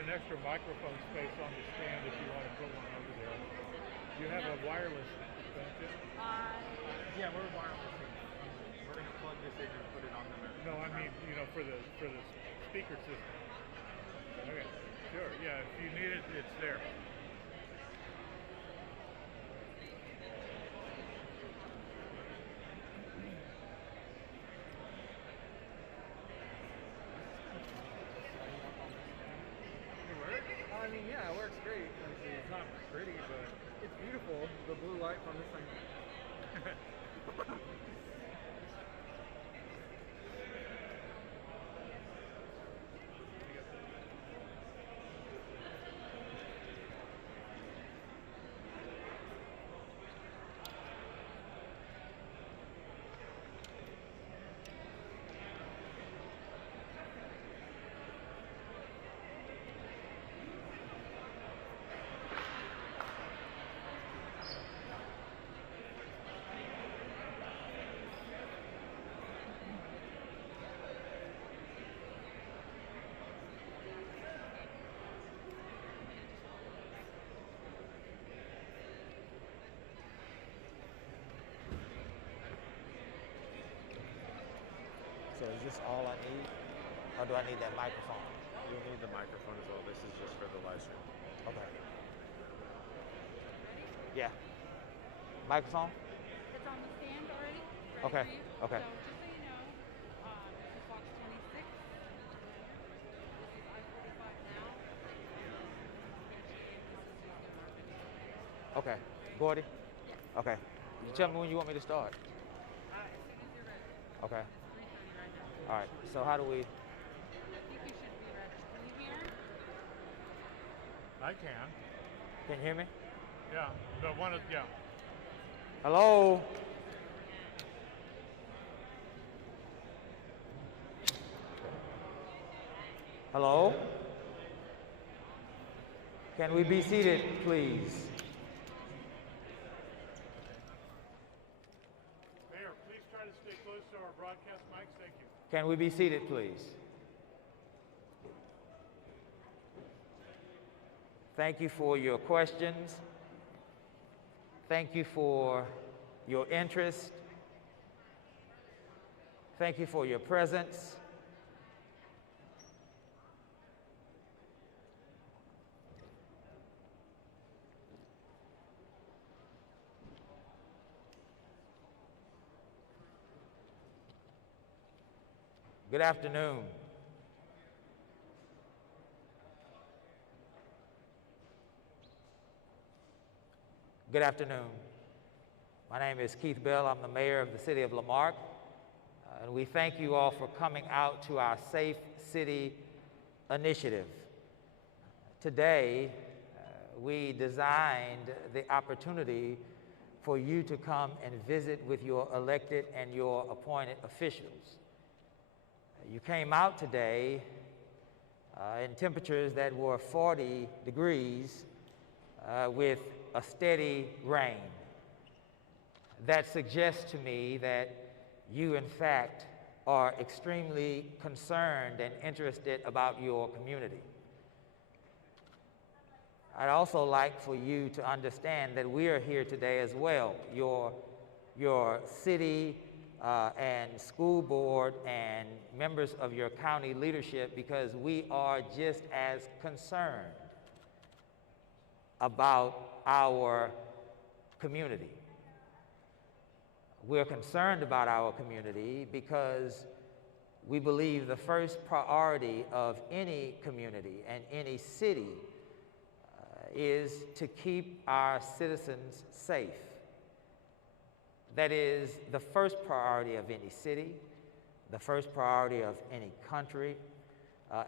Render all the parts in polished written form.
an extra microphone space on the stand if you want to put one over there. You have a wireless, don't you? Yeah, we're wireless. We're going to plug this in and put it on the microphone. No, I mean, for the speaker system. Okay, sure. Yeah, if you need it, it's there. I mean, yeah, it works great. It's not pretty, but it's beautiful. The blue light from this thing. So is this all I need? Or do I need that microphone? You'll need the microphone as well. This is just for the live stream. Okay. Yeah. Microphone? It's on the stand already. Ready Okay, for you. okay. So just so you know, this is box 26. This is I-45 now. Okay. Gordy? Yes. Okay. You tell me when you want me to start. As soon as you're ready. Okay. It's 3:30 right now. All right. So how do we? I think you should be ready. Can you hear? I can. Can you hear me? Yeah, but yeah. Hello? Hello? Can we be seated, please? Mayor, please try to stay close to our broadcast mics. Thank you. Can we be seated, please? Thank you for your questions. Thank you for your interest. Thank you for your presence. Good afternoon. Good afternoon. My name is Keith Bell. I'm the mayor of the city of Marque. And we thank you all for coming out to our Safe City initiative. Today, we designed the opportunity for you to come and visit with your elected and your appointed officials. You came out today in temperatures that were 40 degrees with a steady rain. That suggests to me that you, in fact, are extremely concerned and interested about your community. I'd also like for you to understand that we are here today as well, your city and school board and members of your county leadership, because we are just as concerned about our community. We're concerned about our community because we believe the first priority of any community and any city is to keep our citizens safe. That is the first priority of any city, the first priority of any country,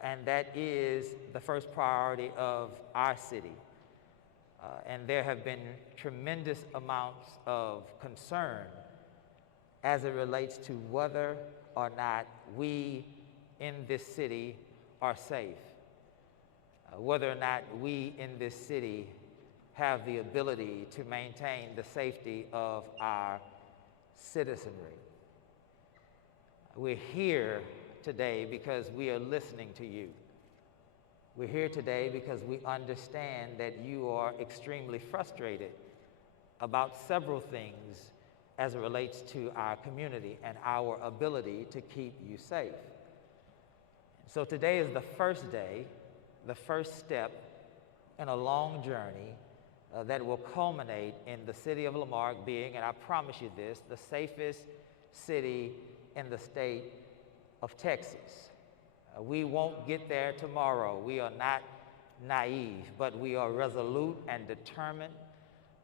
and that is the first priority of our city. And there have been tremendous amounts of concern as it relates to whether or not we in this city are safe, whether or not we in this city have the ability to maintain the safety of our citizenry. We're here today because we are listening to you. We're here today because we understand that you are extremely frustrated about several things as it relates to our community and our ability to keep you safe. So today is the first day, the first step in a long journey that will culminate in the city of Lamarque being, and I promise you this, the safest city in the state of Texas. We won't get there tomorrow. We are not naive, but we are resolute and determined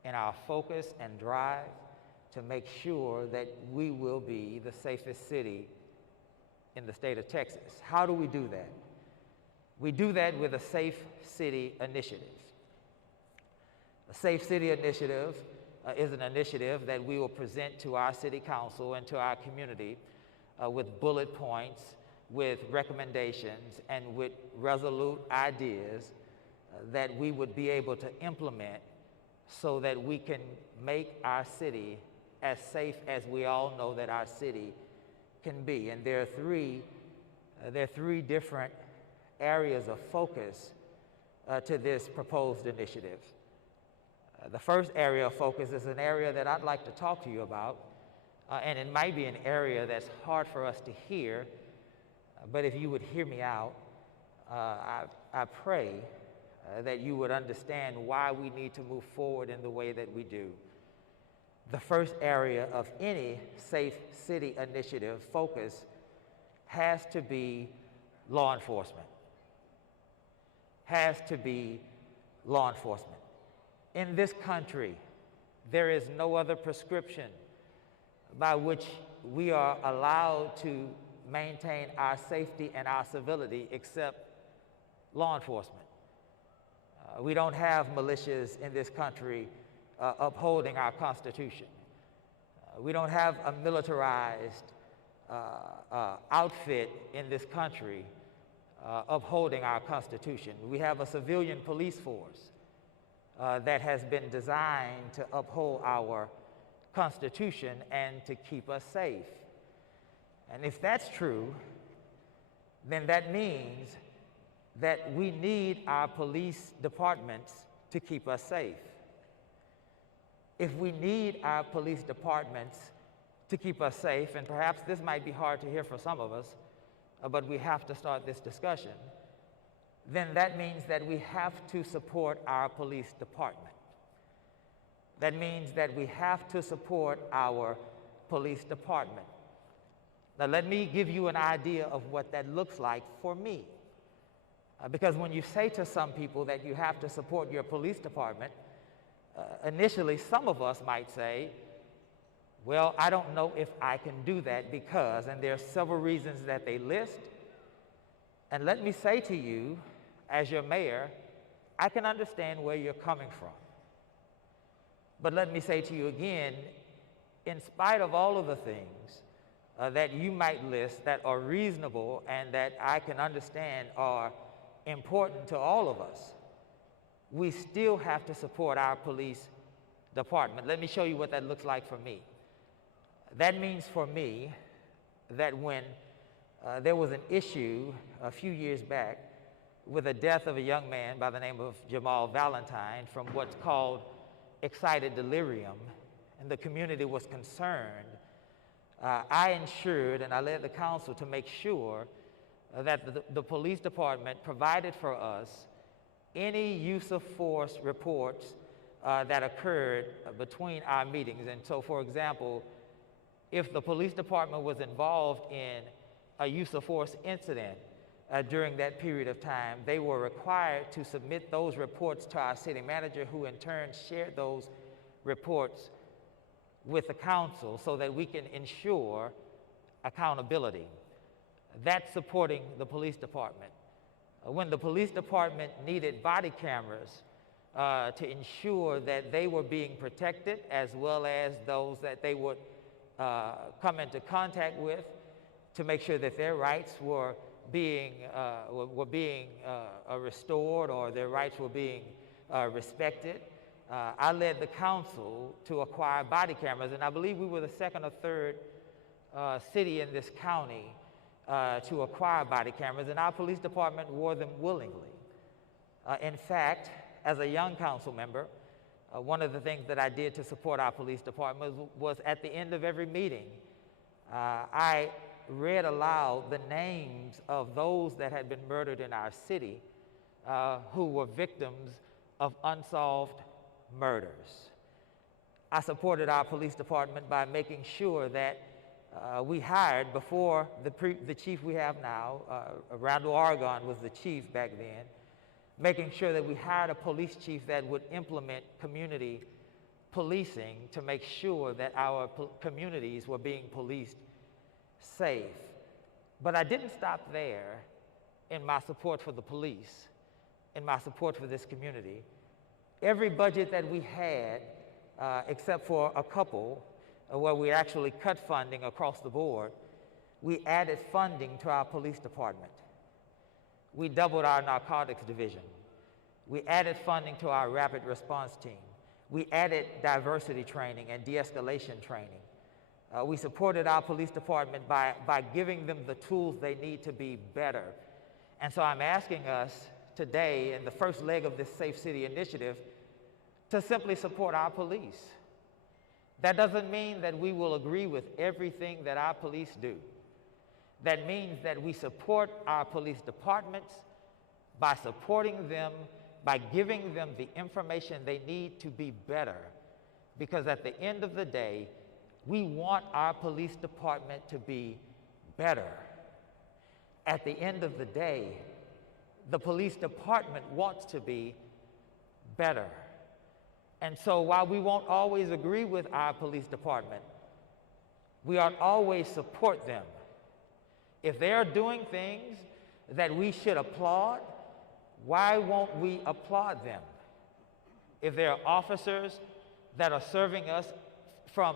in our focus and drive to make sure that we will be the safest city in the state of Texas. How do we do that? We do that with a Safe City Initiative. A Safe City Initiative is an initiative that we will present to our city council and to our community with bullet points, with recommendations, and with resolute ideas that we would be able to implement so that we can make our city as safe as we all know that our city can be. And there are three different areas of focus to this proposed initiative. The first area of focus is an area that I'd like to talk to you about, and it might be an area that's hard for us to hear, but if you would hear me out, I pray that you would understand why we need to move forward in the way that we do. The first area of any Safe City Initiative focus has to be law enforcement. Has to be law enforcement. In this country, there is no other prescription by which we are allowed to maintain our safety and our civility except law enforcement. We don't have militias in this country upholding our Constitution. We don't have a militarized outfit in this country upholding our Constitution. We have a civilian police force that has been designed to uphold our Constitution and to keep us safe. And if that's true, then that means that we need our police departments to keep us safe. If we need our police departments to keep us safe, and perhaps this might be hard to hear for some of us, but we have to start this discussion, then that means that we have to support our police department. That means that we have to support our police department. Now, let me give you an idea of what that looks like for me. Because when you say to some people that you have to support your police department, initially some of us might say, well, I don't know if I can do that because, and there are several reasons that they list. And let me say to you, as your mayor, I can understand where you're coming from. But let me say to you again, in spite of all of the things that you might list that are reasonable and that I can understand are important to all of us, we still have to support our police department. Let me show you what that looks like for me. That means for me that when there was an issue a few years back with the death of a young man by the name of Jamal Valentine from what's called excited delirium, and the community was concerned, I ensured and I led the council to make sure that the police department provided for us any use of force reports that occurred between our meetings. And so, for example, if the police department was involved in a use of force incident during that period of time, they were required to submit those reports to our city manager, who in turn shared those reports with the council so that we can ensure accountability. That's supporting the police department. When the police department needed body cameras to ensure that they were being protected, as well as those that they would come into contact with, to make sure that their rights were being restored or their rights were being respected, I led the council to acquire body cameras, and I believe we were the second or third city in this county to acquire body cameras, and our police department wore them willingly. In fact, as a young council member, one of the things that I did to support our police department was at the end of every meeting, I read aloud the names of those that had been murdered in our city who were victims of unsolved murders. I supported our police department by making sure that we hired, before the chief we have now, Randall Argon was the chief back then, making sure that we hired a police chief that would implement community policing to make sure that our communities were being policed safe. But I didn't stop there in my support for the police, in my support for this community. Every budget that we had, except for a couple where we actually cut funding across the board, we added funding to our police department. We doubled our narcotics division. We added funding to our rapid response team. We added diversity training and de-escalation training. We supported our police department by giving them the tools they need to be better. And so I'm asking us today, in the first leg of this Safe City initiative, to simply support our police. That doesn't mean that we will agree with everything that our police do. That means that we support our police departments by supporting them, by giving them the information they need to be better. Because at the end of the day, we want our police department to be better. At the end of the day, the police department wants to be better. And so while we won't always agree with our police department, we ought always support them. If they are doing things that we should applaud, why won't we applaud them? If there are officers that are serving us from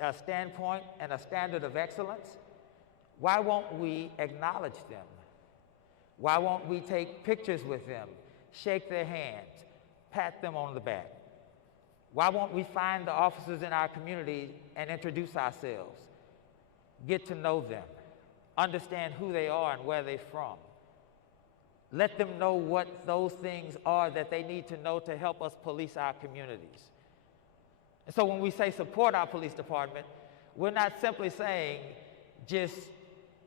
a standpoint and a standard of excellence, why won't we acknowledge them? Why won't we take pictures with them, shake their hands, pat them on the back? Why won't we find the officers in our community and introduce ourselves, get to know them, understand who they are and where they're from? Let them know what those things are that they need to know to help us police our communities. And so when we say support our police department, we're not simply saying just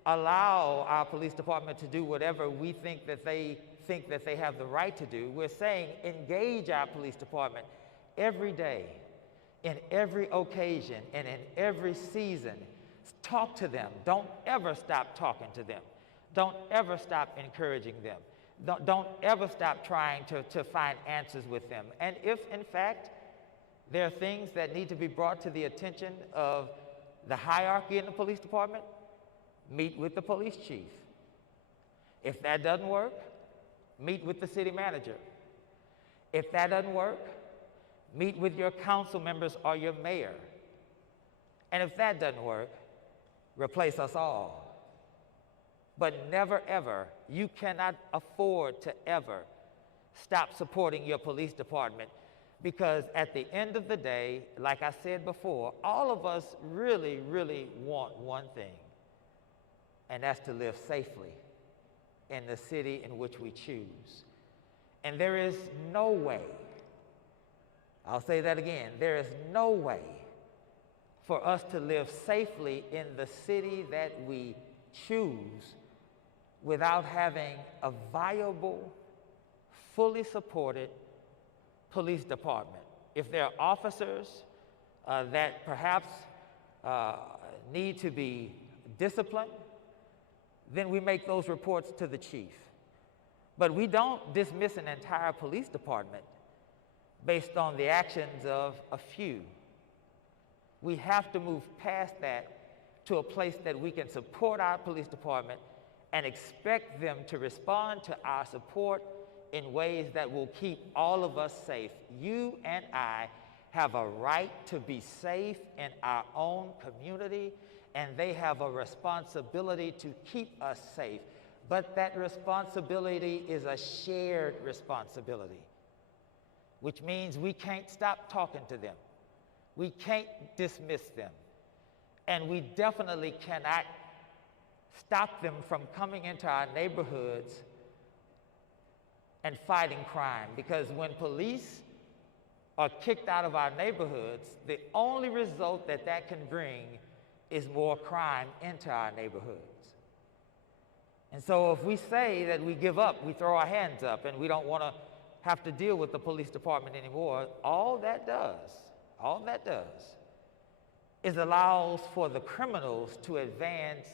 allow our police department to do whatever we think that they have the right to do. We're saying engage our police department every day, in every occasion, and in every season. Talk to them. Don't ever stop talking to them. Don't ever stop encouraging them. Don't ever stop trying to find answers with them. And if, in fact, there are things that need to be brought to the attention of the hierarchy in the police department, meet with the police chief. If that doesn't work, meet with the city manager. If that doesn't work, meet with your council members or your mayor. And if that doesn't work, replace us all. But never, ever, you cannot afford to ever stop supporting your police department, because at the end of the day, like I said before, all of us really, really want one thing, and that's to live safely in the city in which we choose. And there is no way, I'll say that again, there is no way for us to live safely in the city that we choose without having a viable, fully supported police department. If there are officers that perhaps need to be disciplined, then we make those reports to the chief. But we don't dismiss an entire police department based on the actions of a few. We have to move past that to a place that we can support our police department and expect them to respond to our support in ways that will keep all of us safe. You and I have a right to be safe in our own community, and they have a responsibility to keep us safe. But that responsibility is a shared responsibility, which means we can't stop talking to them. We can't dismiss them. And we definitely cannot stop them from coming into our neighborhoods and fighting crime, because when police are kicked out of our neighborhoods, the only result that that can bring is more crime into our neighborhoods. And so if we say that we give up, we throw our hands up, and we don't want to have to deal with the police department anymore, all that does is allows for the criminals to advance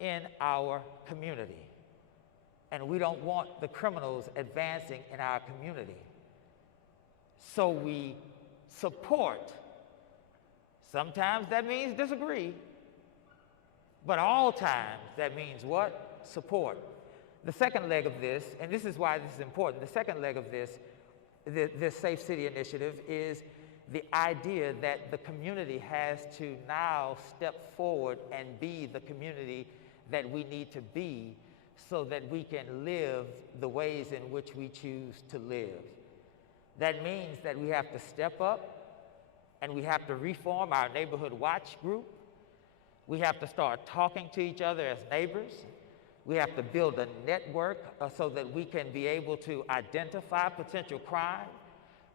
in our community. And we don't want the criminals advancing in our community. So we support. Sometimes that means disagree, but all times that means what? Support. The second leg of this, and this is why this is important, the second leg of this Safe City initiative is the idea that the community has to now step forward and be the community that we need to be so that we can live the ways in which we choose to live. That means that we have to step up and we have to reform our neighborhood watch group. We have to start talking to each other as neighbors. We have to build a network so that we can be able to identify potential crime,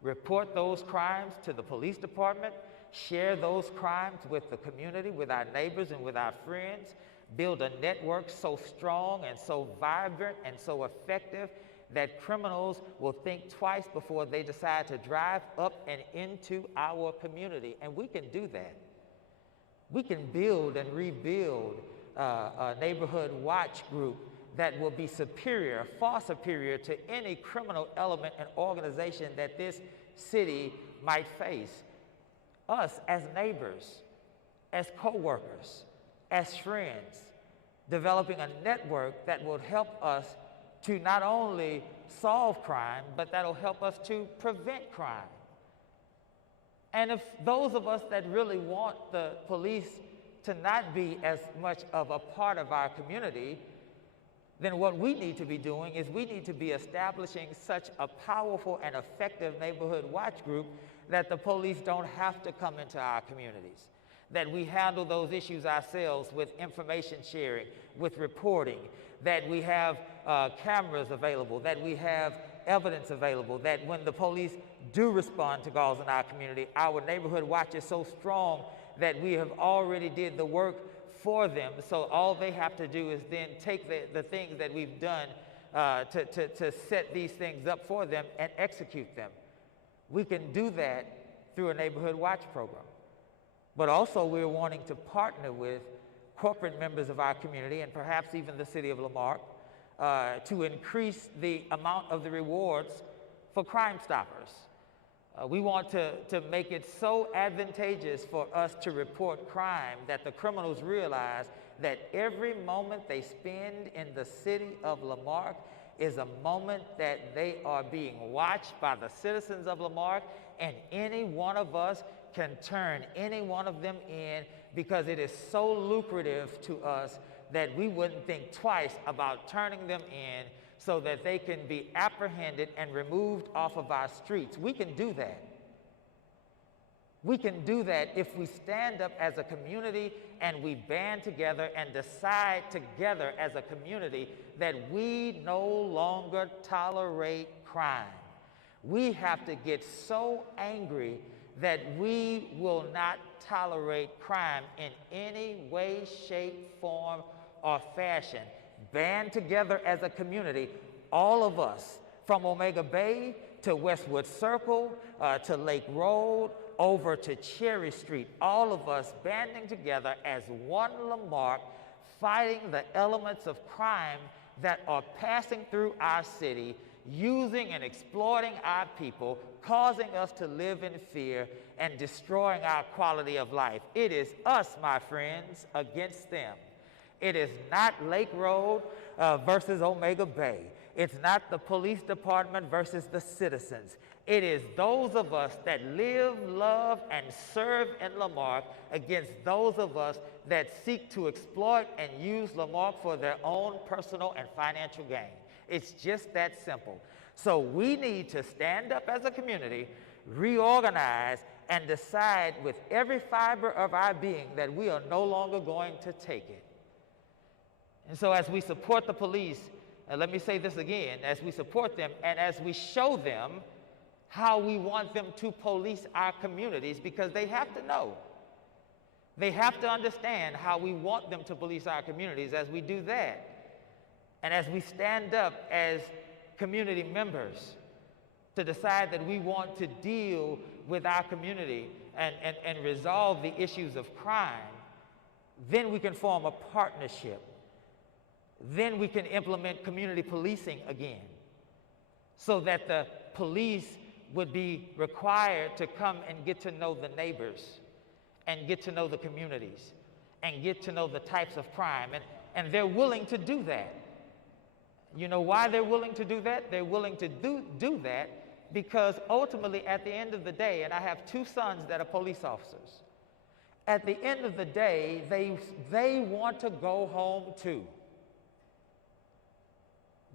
report those crimes to the police department, share those crimes with the community, with our neighbors and with our friends, build a network so strong and so vibrant and so effective that criminals will think twice before they decide to drive up and into our community. And we can do that. We can build and rebuild a neighborhood watch group that will be superior, far superior to any criminal element and organization that this city might face. Us as neighbors, as co-workers, as friends, developing a network that will help us to not only solve crime, but that'll help us to prevent crime. And if those of us that really want the police to not be as much of a part of our community, then what we need to be doing is we need to be establishing such a powerful and effective neighborhood watch group that the police don't have to come into our communities, that we handle those issues ourselves with information sharing, with reporting, that we have cameras available, that we have evidence available, that when the police do respond to calls in our community, our neighborhood watch is so strong that we have already did the work for them. So all they have to do is then take the things that we've done to set these things up for them and execute them. We can do that through a neighborhood watch program. But also we're wanting to partner with corporate members of our community and perhaps even the city of Lamarque to increase the amount of the rewards for Crime Stoppers. We want to make it so advantageous for us to report crime that the criminals realize that every moment they spend in the city of Lamarque is a moment that they are being watched by the citizens of Lamarque, and any one of us can turn any one of them in because it is so lucrative to us that we wouldn't think twice about turning them in so that they can be apprehended and removed off of our streets. We can do that. We can do that if we stand up as a community and we band together and decide together as a community that we no longer tolerate crime. We have to get so angry that we will not tolerate crime in any way, shape, form, or fashion. Band together as a community, all of us, from Omega Bay to Westwood Circle, to Lake Road, over to Cherry Street, all of us banding together as one Lamarque, fighting the elements of crime that are passing through our city, using and exploiting our people, causing us to live in fear and destroying our quality of life. It is us, my friends, against them. It is not Lake Road versus Omega Bay. It's not the police department versus the citizens. It is those of us that live, love, and serve in Lamarque against those of us that seek to exploit and use Lamarque for their own personal and financial gain. It's just that simple. So we need to stand up as a community, reorganize, and decide with every fiber of our being that we are no longer going to take it. And so as we support the police And let me say this again, as we support them and as we show them how we want them to police our communities, because they have to know. They have to understand how we want them to police our communities. As we do that, and as we stand up as community members to decide that we want to deal with our community and resolve the issues of crime, then we can form a partnership. Then we can implement community policing again, so that the police would be required to come and get to know the neighbors and get to know the communities and get to know the types of crime. And they're willing to do that. You know why they're willing to do that? They're willing to do that because ultimately, at the end of the day, and I have 2 sons that are police officers, at the end of the day, they want to go home too.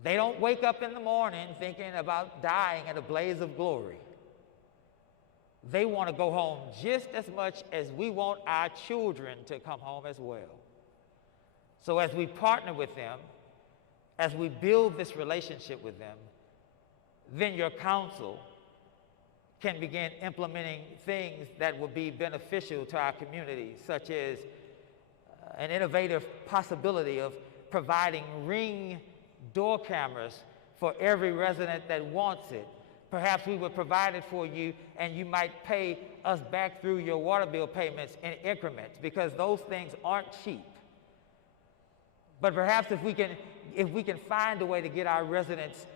They don't wake up in the morning thinking about dying in a blaze of glory. They want to go home just as much as we want our children to come home as well. So as we partner with them, as we build this relationship with them, then your council can begin implementing things that will be beneficial to our community, such as an innovative possibility of providing Ring door cameras for every resident that wants it. Perhaps we would provide it for you, and you might pay us back through your water bill payments in increments, because those things aren't cheap. But perhaps if we can find a way to get our residents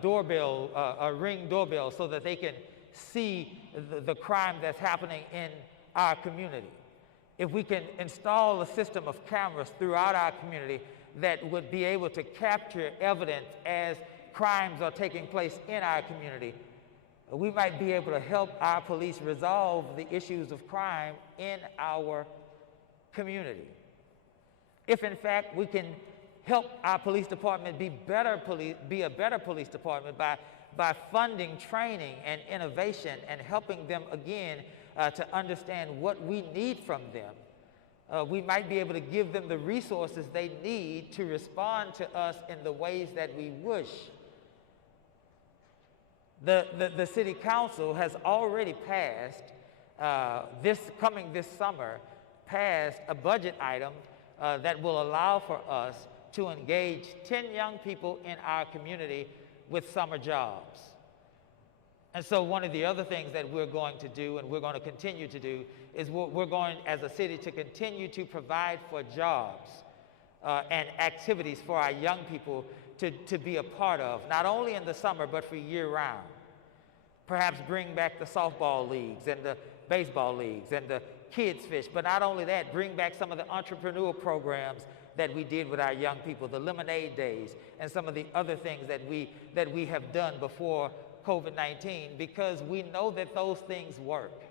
doorbell, a Ring doorbell, so that they can see the crime that's happening in our community. If we can install a system of cameras throughout our community that would be able to capture evidence as crimes are taking place in our community, we might be able to help our police resolve the issues of crime in our community. If in fact we can help our police department be a better police department by funding training and innovation and helping them again to understand what we need from them, we might be able to give them the resources they need to respond to us in the ways that we wish. The city council has already passed, this summer, passed a budget item that will allow for us to engage 10 young people in our community with summer jobs. And so one of the other things that we're going to do, and we're going to continue to do, is we're going as a city to continue to provide for jobs and activities for our young people to be a part of, not only in the summer, but for year-round. Perhaps bring back the softball leagues and the baseball leagues and the kids fish, but not only that, bring back some of the entrepreneurial programs that we did with our young people, the lemonade days, and some of the other things that we have done before COVID-19, because we know that those things work.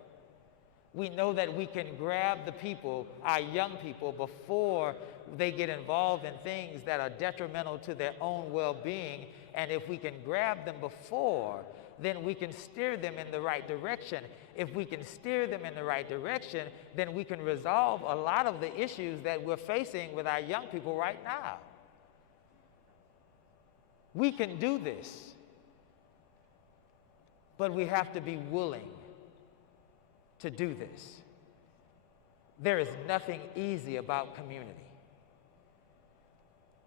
We know that we can grab the people, our young people, before they get involved in things that are detrimental to their own well-being. And if we can grab them before, then we can steer them in the right direction. If we can steer them in the right direction, then we can resolve a lot of the issues that we're facing with our young people right now. We can do this, but we have to be willing to do this. There is nothing easy about community.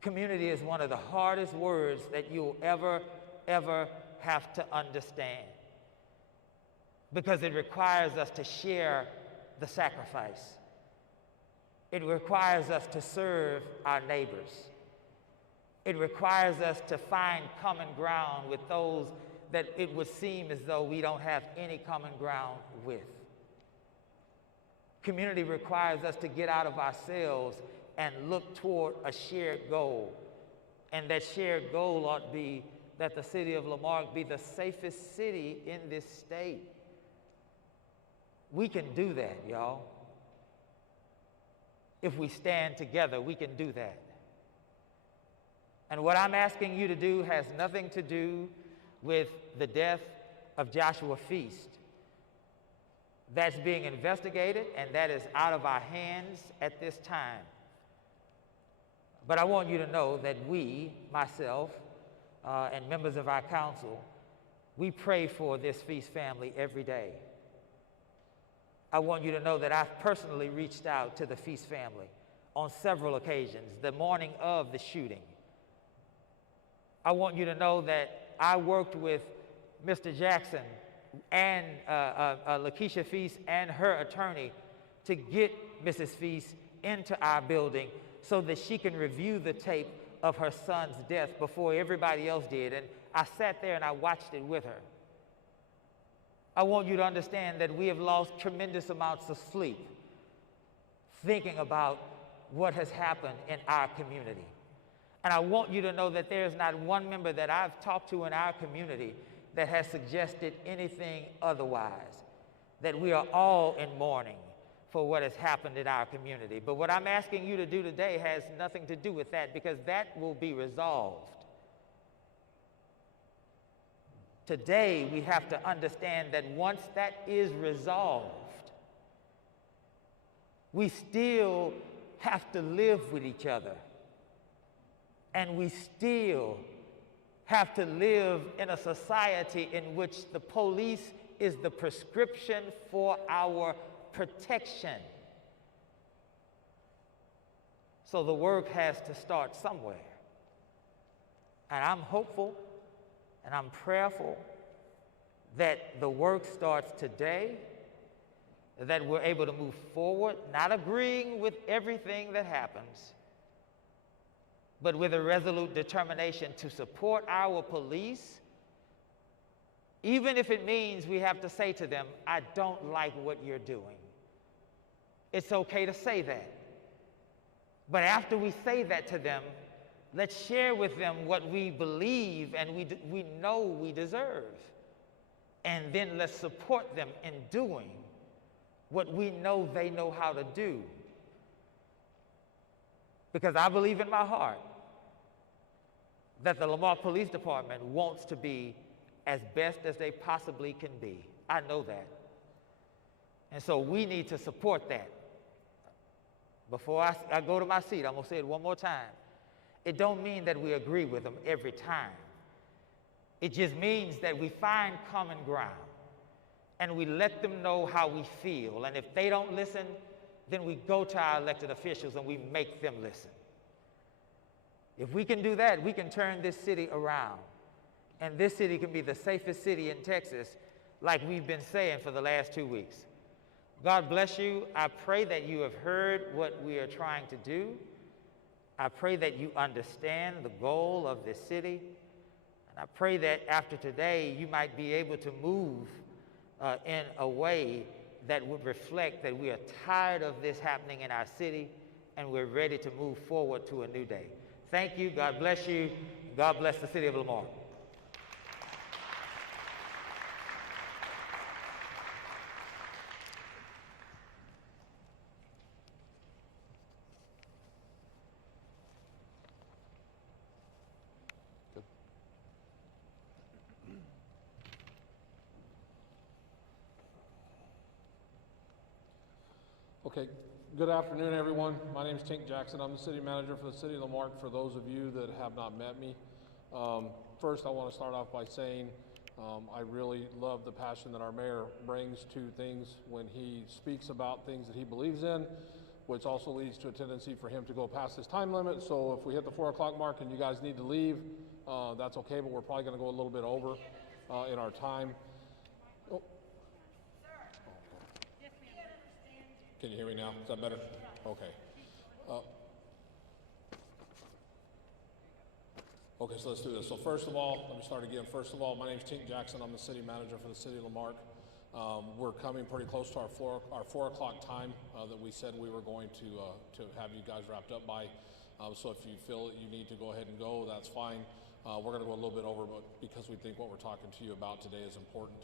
Community is one of the hardest words that you'll ever have to understand, because it requires us to share the sacrifice. It requires us to serve our neighbors. It requires us to find common ground with those that it would seem as though we don't have any common ground with. Community requires us to get out of ourselves and look toward a shared goal. And that shared goal ought to be that the city of Lamarque be the safest city in this state. We can do that, y'all. If we stand together, we can do that. And what I'm asking you to do has nothing to do with the death of Joshua Feast. That's being investigated, and that is out of our hands at this time. But I want you to know that we, myself, and members of our council, we pray for this feast family every day. I want you to know that I've personally reached out to the feast family on several occasions, the morning of the shooting. I want you to know that I worked with Mr. Jackson and Lakeisha Feast and her attorney to get Mrs. Feast into our building so that she can review the tape of her son's death before everybody else did. And I sat there and I watched it with her. I want you to understand that we have lost tremendous amounts of sleep thinking about what has happened in our community. And I want you to know that there is not one member that I've talked to in our community that has suggested anything otherwise, that we are all in mourning for what has happened in our community. But what I'm asking you to do today has nothing to do with that, because that will be resolved. Today, we have to understand that once that is resolved, we still have to live with each other. And we still have to live in a society in which the police is the prescription for our protection. So the work has to start somewhere. And I'm hopeful and I'm prayerful that the work starts today, that we're able to move forward, not agreeing with everything that happens, but with a resolute determination to support our police, even if it means we have to say to them, I don't like what you're doing. It's okay to say that. But after we say that to them, let's share with them what we believe and we know we deserve. And then let's support them in doing what we know they know how to do. Because I believe in my heart that the Lamar Police Department wants to be as best as they possibly can be. I know that. And so we need to support that. Before I go to my seat, I'm going to say it one more time. It don't mean that we agree with them every time. It just means that we find common ground and we let them know how we feel. And if they don't listen, then we go to our elected officials and we make them listen. If we can do that, we can turn this city around. And this city can be the safest city in Texas, like we've been saying for the last 2 weeks. God bless you. I pray that you have heard what we are trying to do. I pray that you understand the goal of this city. And I pray that after today, you might be able to move in a way that would reflect that we are tired of this happening in our city and we're ready to move forward to a new day. Thank you. God bless you. God bless the city of Lamar. Okay, good afternoon, everyone. My name is Tink Jackson. I'm the city manager for the city of Lamar, for those of you that have not met me. First, I want to start off by saying I really love the passion that our mayor brings to things when he speaks about things that he believes in, which also leads to a tendency for him to go past his time limit. So if we hit the 4 o'clock mark and you guys need to leave, that's okay, but we're probably going to go a little bit over in our time. Oh. Can you hear me now? Is that better? Okay. Okay, so let's do this. So first of all, let me start again. First of all, my name is Tink Jackson. I'm the city manager for the city of Lamar. We're coming pretty close to our 4 o'clock time that we said we were going to have you guys wrapped up by. So if you feel that you need to go ahead and go, that's fine. We're going to go a little bit over, but because we think what we're talking to you about today is important.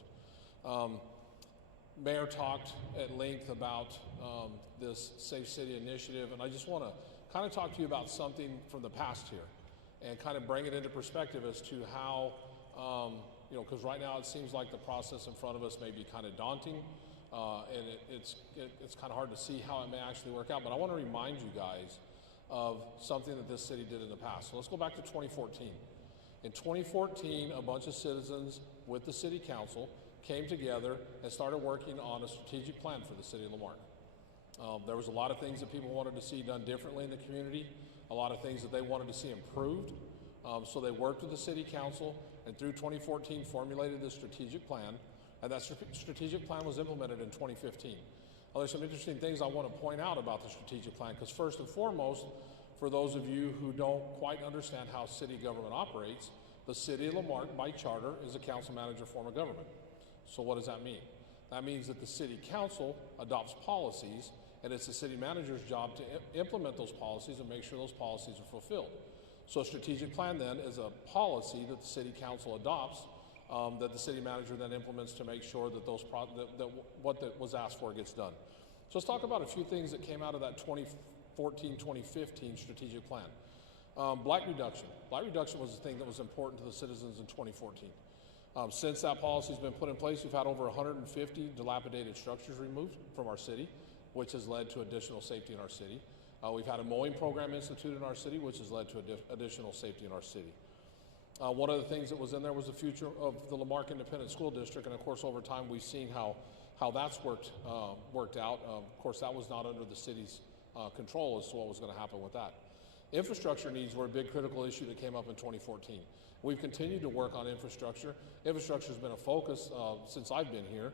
Mayor talked at length about this Safe City initiative, and I just want to kind of talk to you about something from the past here and kind of bring it into perspective as to how, because right now it seems like the process in front of us may be kind of daunting, and it's kind of hard to see how it may actually work out. But I want to remind you guys of something that this city did in the past. So let's go back to 2014. In 2014, a bunch of citizens with the city council came together and started working on a strategic plan for the city of Lamarque. There was a lot of things that people wanted to see done differently in the community, a lot of things that they wanted to see improved. So they worked with the city council and through 2014 formulated this strategic plan, and that strategic plan was implemented in 2015. Now, there's some interesting things I want to point out about the strategic plan, because first and foremost, for those of you who don't quite understand how city government operates, the city of Lamarque by charter is a council manager form of government. So what does that mean? That means that the city council adopts policies, and it's the city manager's job to implement those policies and make sure those policies are fulfilled. So a strategic plan then is a policy that the city council adopts, that the city manager then implements to make sure that what was asked for gets done. So let's talk about a few things that came out of that 2014-2015 strategic plan. Blight reduction. Blight reduction was the thing that was important to the citizens in 2014. Since that policy has been put in place, we've had over 150 dilapidated structures removed from our city, which has led to additional safety in our city. We've had a mowing program instituted in our city, which has led to additional safety in our city. One of the things that was in there was the future of the Lamarque Independent School District, and of course over time we've seen how that's worked out. Of course that was not under the city's control as to what was going to happen with that. Infrastructure needs were a big critical issue that came up in 2014. We've continued to work on infrastructure. Infrastructure has been a focus since I've been here.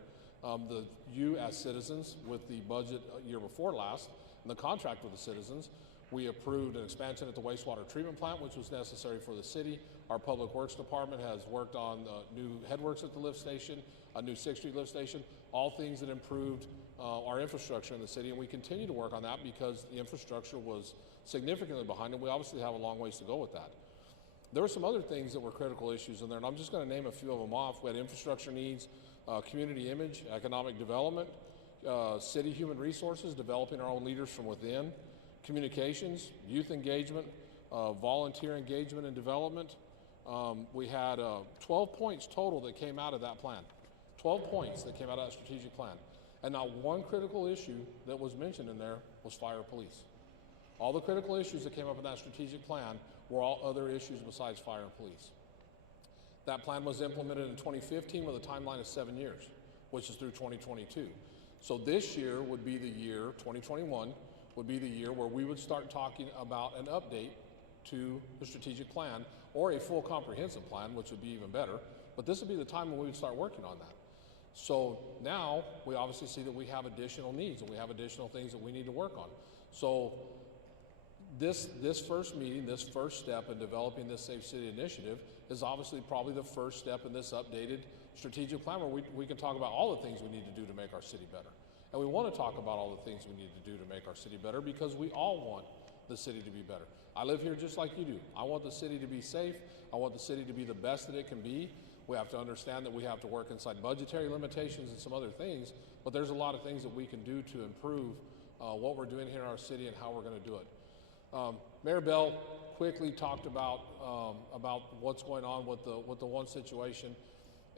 You as citizens, with the budget year before last, and the contract with the citizens, we approved an expansion at the wastewater treatment plant, which was necessary for the city. Our Public Works Department has worked on new headworks at the lift station, a new 6th Street lift station, all things that improved our infrastructure in the city, and we continue to work on that because the infrastructure was significantly behind, and we obviously have a long ways to go with that. There were some other things that were critical issues in there, and I'm just going to name a few of them off. We had infrastructure needs, community image, economic development, city human resources, developing our own leaders from within, communications, youth engagement, volunteer engagement and development. We had 12 points total that came out of that plan. 12 points that came out of that strategic plan. And not one critical issue that was mentioned in there was fire or police. All the critical issues that came up in that strategic plan were all other issues besides fire and police. That plan was implemented in 2015 with a timeline of 7 years, which is through 2022. So this year would be the year, 2021, would be the year where we would start talking about an update to the strategic plan, or a full comprehensive plan, which would be even better. But this would be the time when we would start working on that. So now we obviously see that we have additional needs and we have additional things that we need to work on. So this first meeting, this first step in developing this Safe City initiative is obviously probably the first step in this updated strategic plan where we can talk about all the things we need to do to make our city better. And we want to talk about all the things we need to do to make our city better because we all want the city to be better. I live here just like you do. I want the city to be safe. I want the city to be the best that it can be. We have to understand that we have to work inside budgetary limitations and some other things, but there's a lot of things that we can do to improve what we're doing here in our city and how we're going to do it. Mayor Bell quickly talked about what's going on with the one situation,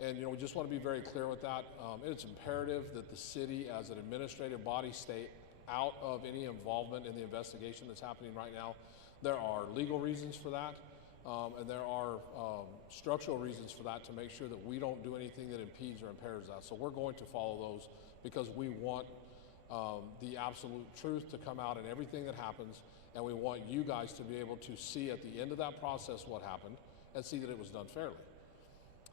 and we just want to be very clear with that. It's imperative that the city as an administrative body stay out of any involvement in the investigation that's happening right now. There are legal reasons for that, and there are structural reasons for that to make sure that we don't do anything that impedes or impairs that. So we're going to follow those because we want the absolute truth to come out in everything that happens, and we want you guys to be able to see at the end of that process what happened and see that it was done fairly.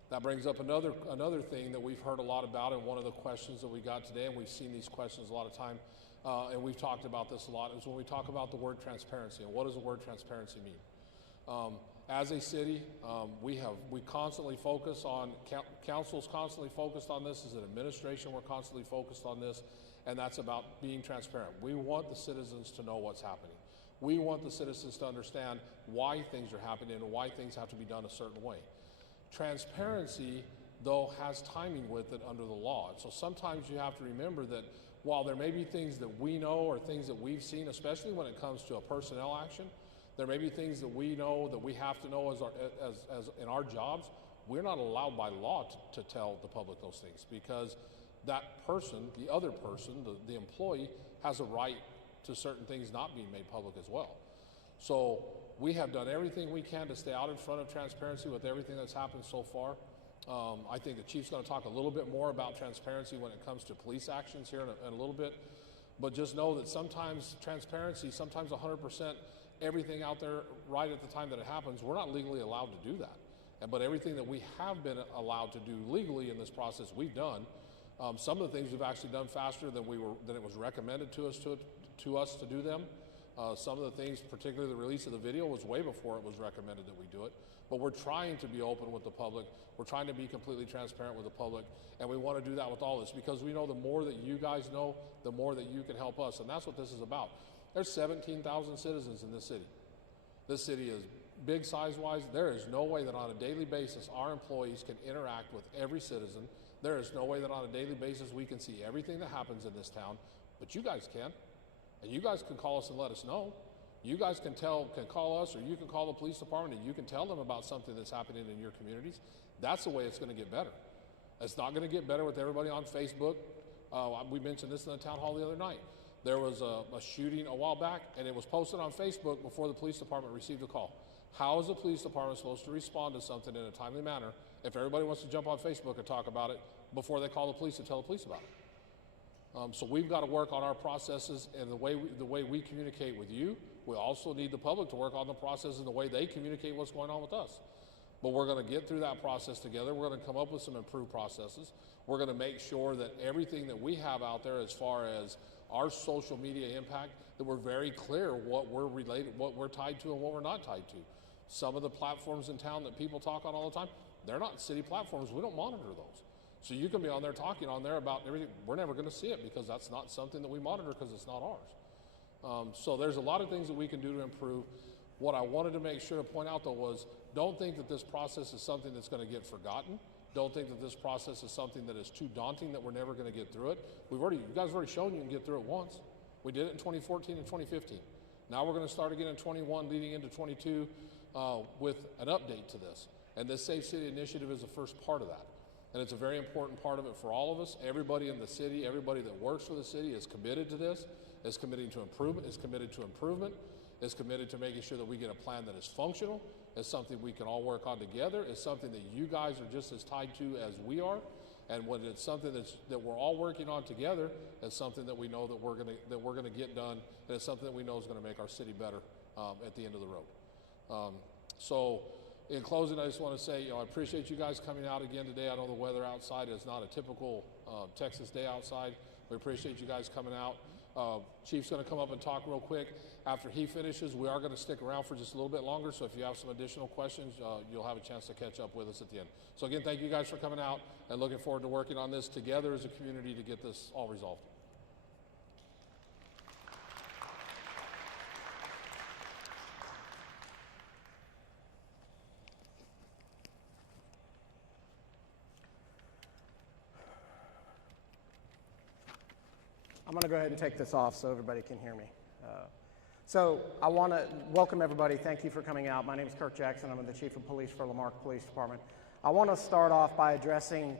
That brings up another thing that we've heard a lot about, and one of the questions that we got today, and we've seen these questions a lot of time, and we've talked about this a lot, is when we talk about the word transparency. And what does the word transparency mean? As a city, we constantly focus on, council's constantly focused on this. As an administration, we're constantly focused on this, and that's about being transparent. We want the citizens to know what's happening. We want the citizens to understand why things are happening and why things have to be done a certain way. Transparency, though, has timing with it under the law. And so sometimes you have to remember that while there may be things that we know or things that we've seen, especially when it comes to a personnel action, there may be things that we know that we have to know as in our jobs. We're not allowed by law to tell the public those things because that person, the other person, the employee, has a right to certain things not being made public as well. So we have done everything we can to stay out in front of transparency with everything that's happened so far. I think the chief's going to talk a little bit more about transparency when it comes to police actions here in a little bit. But just know that sometimes transparency, sometimes 100% everything out there right at the time that it happens, we're not legally allowed to do that. But everything that we have been allowed to do legally in this process, we've done. Some of the things we've actually done faster than it was recommended to us to do them. Some of the things, particularly the release of the video, was way before it was recommended that we do it. But we're trying to be open with the public. We're trying to be completely transparent with the public. And we want to do that with all this because we know the more that you guys know, the more that you can help us. And that's what this is about. There's 17,000 citizens in this city. This city is big size-wise. There is no way that on a daily basis our employees can interact with every citizen. There is no way that on a daily basis we can see everything that happens in this town. But you guys can. And you guys can call us and let us know. You guys can call us, or you can call the police department and you can tell them about something that's happening in your communities. That's the way it's going to get better. It's not going to get better with everybody on Facebook. We mentioned this in the town hall the other night. There was a shooting a while back, and it was posted on Facebook before the police department received a call. How is the police department supposed to respond to something in a timely manner if everybody wants to jump on Facebook and talk about it before they call the police and tell the police about it? So we've got to work on our processes and the way we communicate with you. We also need the public to work on the process and the way they communicate what's going on with us. But we're going to get through that process together. We're going to come up with some improved processes. We're going to make sure that everything that we have out there as far as our social media impact, that we're very clear what we're related, what we're tied to and what we're not tied to. Some of the platforms in town that people talk on all the time, they're not city platforms. We don't monitor those. So you can be on there talking on there about everything. We're never going to see it because that's not something that we monitor because it's not ours. So there's a lot of things that we can do to improve. What I wanted to make sure to point out though was don't think that this process is something that's going to get forgotten. Don't think that this process is something that is too daunting that we're never going to get through it. You guys have already shown you can get through it once. We did it in 2014 and 2015. Now we're going to start again in 21 leading into 22 with an update to this. And this Safe City Initiative is the first part of that. And it's a very important part of it for all of us. Everybody in the city, everybody that works for the city is committed to this, is committed to improvement, is committed to making sure that we get a plan that is functional, is something we can all work on together, is something that you guys are just as tied to as we are. And when it's something that we're all working on together, it's something that we know that we're gonna get done, and it's something that we know is gonna make our city better at the end of the road. So in closing, I just want to say, I appreciate you guys coming out again today. I know the weather outside is not a typical Texas day outside. We appreciate you guys coming out. Chief's going to come up and talk real quick. After he finishes, we are going to stick around for just a little bit longer. So if you have some additional questions, you'll have a chance to catch up with us at the end. So again, thank you guys for coming out and looking forward to working on this together as a community to get this all resolved. I'm going to go ahead and take this off so everybody can hear me. So I want to welcome everybody. Thank you for coming out. My name is Kirk Jackson. I'm the Chief of Police for Marque Police Department. I want to start off by addressing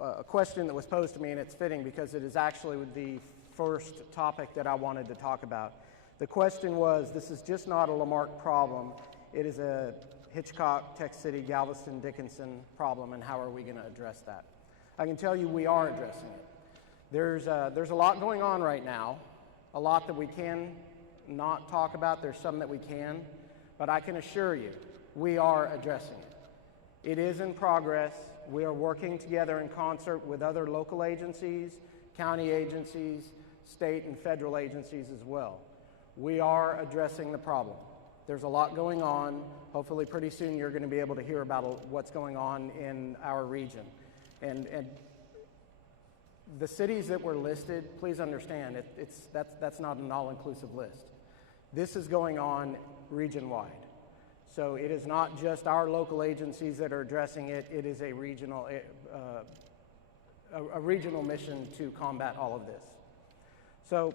a question that was posed to me, and it's fitting because it is actually the first topic that I wanted to talk about. The question was, this is just not a Lamarck problem. It is a Hitchcock, Tech City, Galveston, Dickinson problem, and how are we going to address that? I can tell you we are addressing it. There's a lot going on right now, a lot that we can not talk about. There's some that we can, but I can assure you we are addressing it. It is in progress. We are working together in concert with other local agencies, county agencies, state and federal agencies as well. We are addressing the problem. There's a lot going on. Hopefully pretty soon you're going to be able to hear about what's going on in our region. And the cities that were listed, please understand, that's not an all-inclusive list. This is going on region-wide. So it is not just our local agencies that are addressing it. It is a regional mission to combat all of this. So,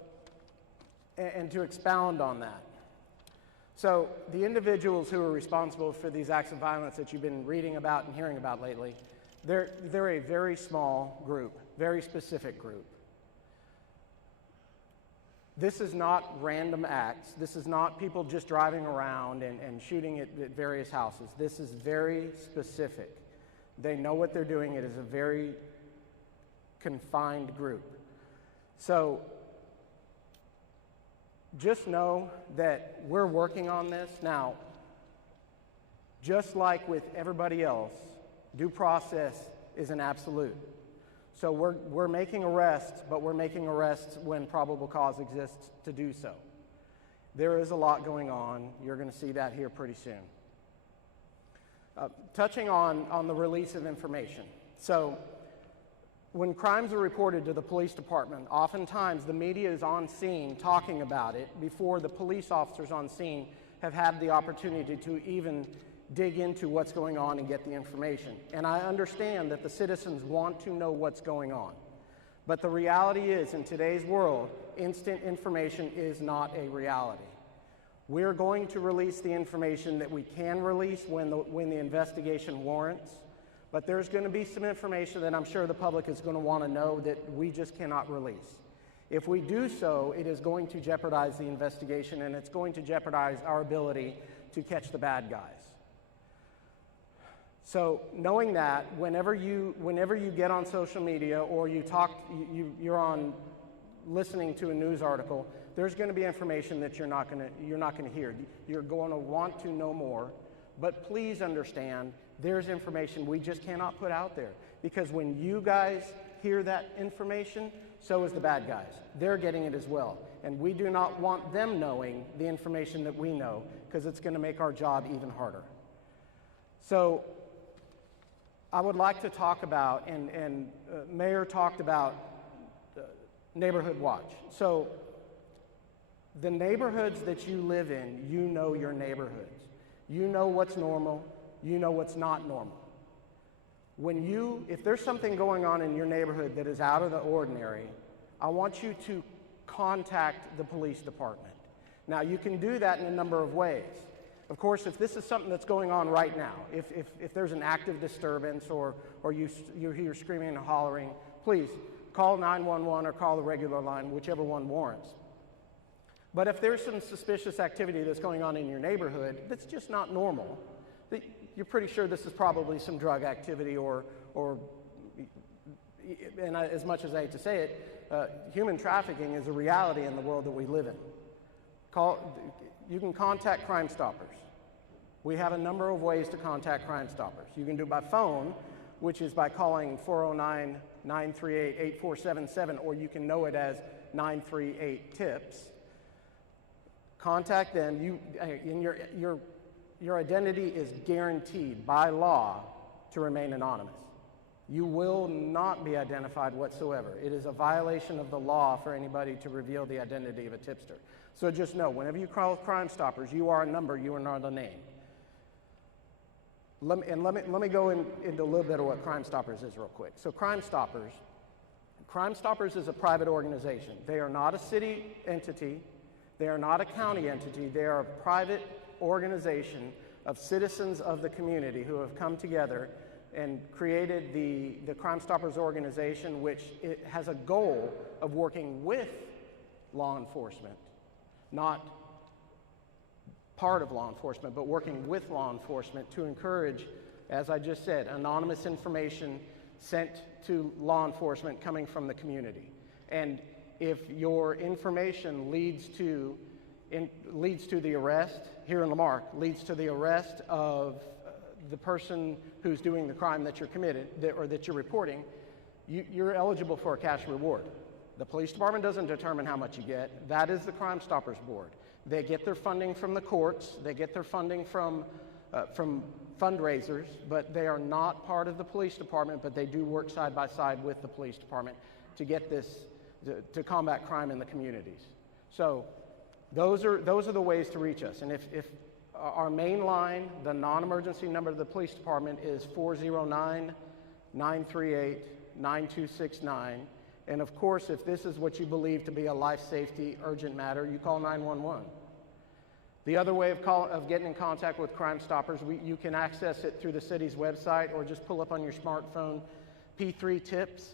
and to expound on that. So the individuals who are responsible for these acts of violence that you've been reading about and hearing about lately, they're a very small group, very specific group. This is not random acts. This is not people just driving around and shooting at various houses. This is very specific. They know what they're doing. It is a very confined group. So just know that we're working on this. Now, just like with everybody else, due process is an absolute. So we're making arrests, but we're making arrests when probable cause exists to do so. There is a lot going on. You're going to see that here pretty soon. Touching on the release of information. So when crimes are reported to the police department, oftentimes the media is on scene talking about it before the police officers on scene have had the opportunity to even dig into what's going on and get the information. And I understand that the citizens want to know what's going on. But the reality is, in today's world, instant information is not a reality. We're going to release the information that we can release when the investigation warrants, but there's going to be some information that I'm sure the public is going to want to know that we just cannot release. If we do so, it is going to jeopardize the investigation, and it's going to jeopardize our ability to catch the bad guys. So knowing that, whenever you get on social media or you're on listening to a news article, there's going to be information that you're not going to hear. You're going to want to know more, but please understand there's information we just cannot put out there, because when you guys hear that information, so is the bad guys. They're getting it as well, and we do not want them knowing the information that we know, because it's going to make our job even harder. So I would like to talk about, and Mayor talked about Neighborhood Watch. So the neighborhoods that you live in, you know your neighborhoods. You know what's normal, you know what's not normal. If there's something going on in your neighborhood that is out of the ordinary, I want you to contact the police department. Now, you can do that in a number of ways. Of course, if this is something that's going on right now, if there's an active disturbance or you hear screaming and hollering, please call 911 or call the regular line, whichever one warrants. But if there's some suspicious activity that's going on in your neighborhood that's just not normal, you're pretty sure this is probably some drug activity or and as much as I hate to say it, human trafficking is a reality in the world that we live in. You can contact Crime Stoppers. We have a number of ways to contact Crime Stoppers. You can do it by phone, which is by calling 409-938-8477, or you can know it as 938-TIPS. Contact them. Your identity is guaranteed by law to remain anonymous. You will not be identified whatsoever. It is a violation of the law for anybody to reveal the identity of a tipster. So just know, whenever you call Crime Stoppers, you are a number, you are not a name. Let me go into a little bit of what Crime Stoppers is real quick. So Crime Stoppers is a private organization. They are not a city entity. They are not a county entity. They are a private organization of citizens of the community who have come together and created the Crime Stoppers organization, which it has a goal of working with law enforcement, not part of law enforcement, but working with law enforcement to encourage, as I just said, anonymous information sent to law enforcement coming from the community. And if your information leads to the arrest, here in Lamarque, leads to the arrest of the person who's doing the crime that you're committed, or that you're reporting, you're eligible for a cash reward. The police department doesn't determine how much you get. That is the Crime Stoppers Board. They get their funding from the courts. They get their funding from fundraisers, but they are not part of the police department, but they do work side by side with the police department to get this, to combat crime in the communities. So those are the ways to reach us. And if our main line, the non-emergency number of the police department, is 409-938-9269. And of course, if this is what you believe to be a life safety urgent matter, you call 911. The other way of getting in contact with Crime Stoppers, you can access it through the city's website, or just pull up on your smartphone P3 TIPS,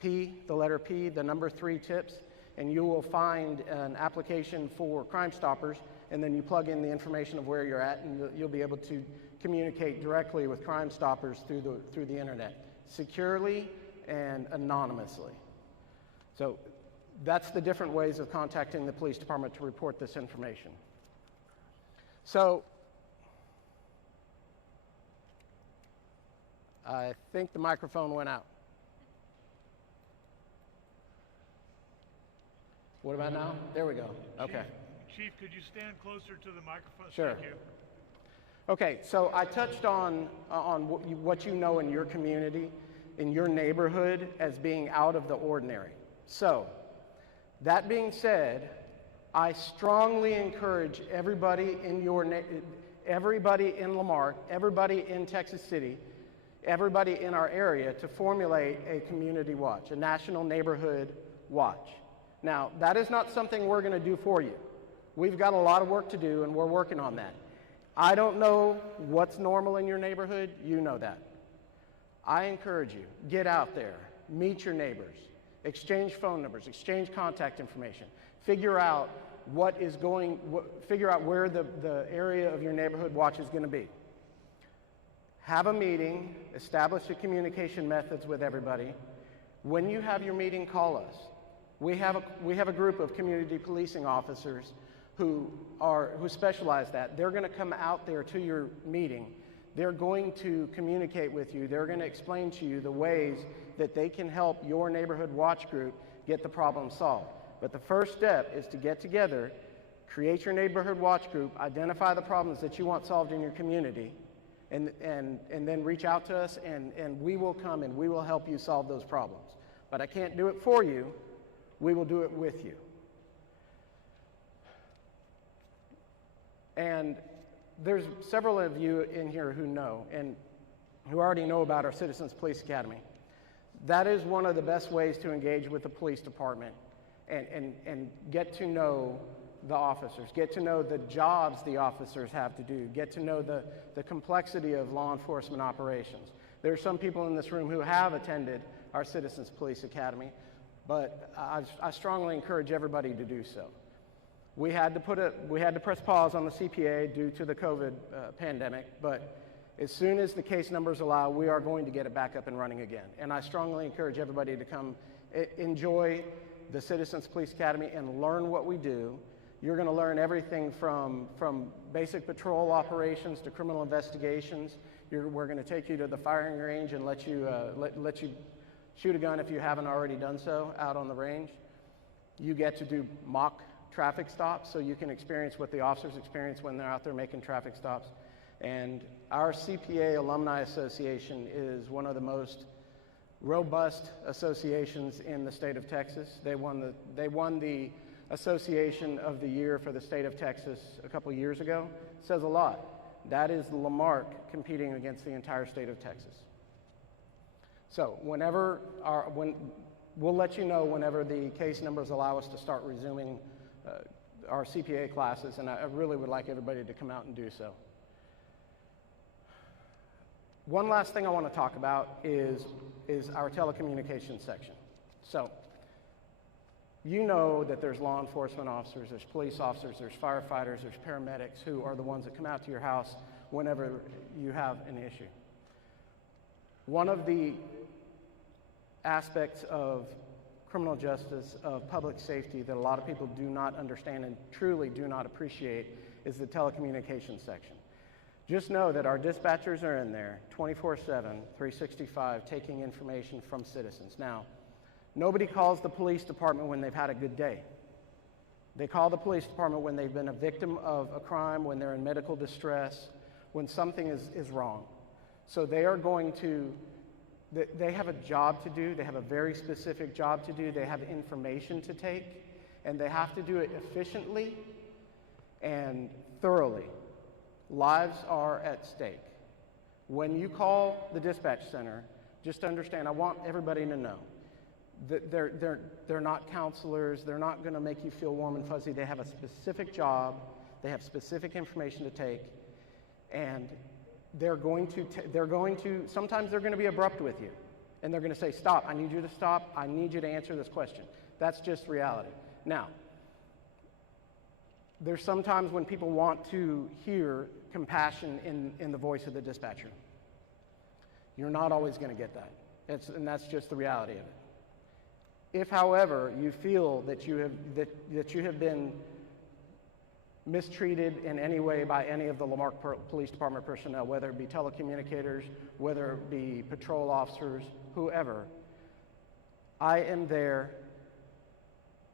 P, the letter P, the number 3 TIPS. and you will find an application for Crime Stoppers, and then you plug in the information of where you're at, and you'll be able to communicate directly with Crime Stoppers through the internet, securely and anonymously. So that's the different ways of contacting the police department to report this information. So I think the microphone went out. What about now? There we go. Okay. Chief, could you stand closer to the microphone? Sure. Thank you. Okay, so I touched on what you know in your community, in your neighborhood, as being out of the ordinary. So, that being said, I strongly encourage everybody in everybody in Lamarque, everybody in Texas City, everybody in our area to formulate a community watch, a national neighborhood watch. Now, that is not something we're going to do for you. We've got a lot of work to do, and we're working on that. I don't know what's normal in your neighborhood. You know that. I encourage you, get out there, meet your neighbors, exchange phone numbers, exchange contact information, figure out figure out where the area of your neighborhood watch is going to be. Have a meeting, establish the communication methods with everybody. When you have your meeting, call us. We have a group of community policing officers who specialize that. They're going to come out there to your meeting. They're going to communicate with you. They're going to explain to you the ways that they can help your neighborhood watch group get the problem solved. But the first step is to get together, create your neighborhood watch group, identify the problems that you want solved in your community, and then reach out to us, and we will come and we will help you solve those problems. But I can't do it for you. We will do it with you. And there's several of you in here who know, and who already know about our Citizens Police Academy. That is one of the best ways to engage with the police department and get to know the officers, get to know the jobs the officers have to do, get to know the complexity of law enforcement operations. There are some people in this room who have attended our Citizens Police Academy, but I strongly encourage everybody to do so. We had to press pause on the CPA due to the COVID pandemic, but as soon as the case numbers allow, we are going to get it back up and running again. And I strongly encourage everybody to come enjoy the Citizens Police Academy and learn what we do. You're going to learn everything from basic patrol operations to criminal investigations. We're going to take you to the firing range and let you shoot a gun if you haven't already done so out on the range. You get to do mock traffic stops, so you can experience what the officers experience when they're out there making traffic stops. And our CPA Alumni Association is one of the most robust associations in the state of Texas. They won the Association of the Year for the state of Texas a couple years ago. It says a lot. That is Lamarque competing against the entire state of Texas. So we'll let you know whenever the case numbers allow us to start resuming our CPA classes, and I really would like everybody to come out and do so. One last thing I want to talk about is our telecommunications section. So, you know that there's law enforcement officers, there's police officers, there's firefighters, there's paramedics who are the ones that come out to your house whenever you have an issue. One of the aspects of criminal justice, of public safety that a lot of people do not understand and truly do not appreciate is the telecommunications section. Just know that our dispatchers are in there 24/7, 365, taking information from citizens. Now, nobody calls the police department when they've had a good day. They call the police department when they've been a victim of a crime, when they're in medical distress, when something is wrong. So they are going to, they have a job to do, they have a very specific job to do, they have information to take, and they have to do it efficiently and thoroughly. Lives are at stake. When you call the dispatch center, just understand, I want everybody to know that they're not counselors, they're not going to make you feel warm and fuzzy. They have a specific job, they have specific information to take, and sometimes they're going to be abrupt with you, and they're going to say, stop, I need you to stop, I need you to answer this question. That's just reality. Now, there's sometimes when people want to hear compassion in the voice of the dispatcher. You're not always going to get that. And that's just the reality of it. If, however, you feel that you have been mistreated in any way by any of the Lamarque Police Department personnel, whether it be telecommunicators, whether it be patrol officers, whoever, I am there.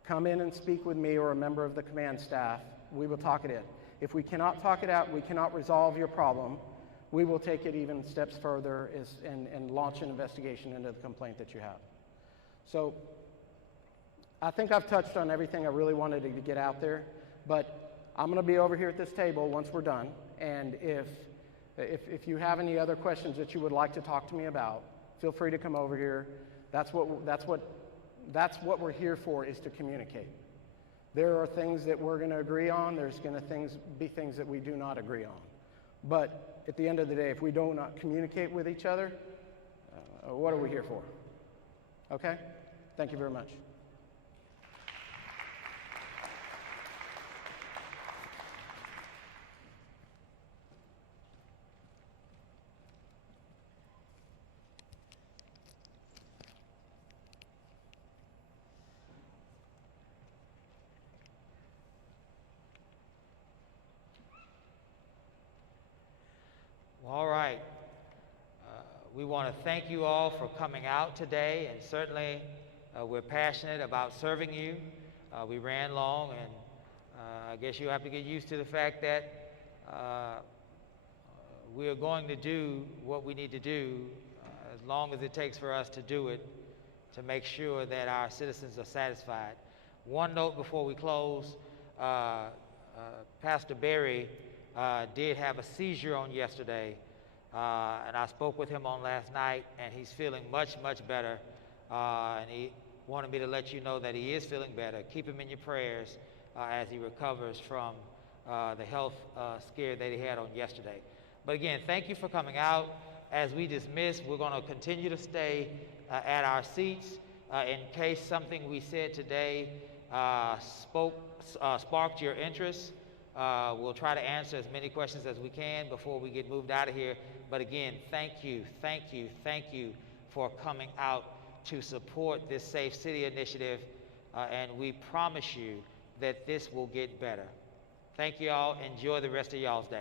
Come in and speak with me or a member of the command staff. We will talk it in. If we cannot talk it out, we cannot resolve your problem, we will take it even steps further and launch an investigation into the complaint that you have. So I think I've touched on everything I really wanted to get out there, but I'm going to be over here at this table once we're done, and if you have any other questions that you would like to talk to me about, feel free to come over here. That's what we're here for, is to communicate. There are things that we're going to agree on. There's going to be things that we do not agree on. But at the end of the day, if we do not communicate with each other, what are we here for? Okay? Thank you very much. All right. We want to thank you all for coming out today, and certainly we're passionate about serving you. We ran long, and I guess you have to get used to the fact that we are going to do what we need to do as long as it takes for us to do it, to make sure that our citizens are satisfied. One note before we close, Pastor Berry did have a seizure on yesterday, and I spoke with him on last night, and he's feeling much, much better, and he wanted me to let you know that he is feeling better. Keep him in your prayers as he recovers from the health scare that he had on yesterday. But again, thank you for coming out. As we dismiss, we're going to continue to stay at our seats in case something we said today sparked your interest. We'll try to answer as many questions as we can before we get moved out of here. But again, thank you for coming out to support this Safe City initiative, and we promise you that this will get better. Thank you all. Enjoy the rest of y'all's day.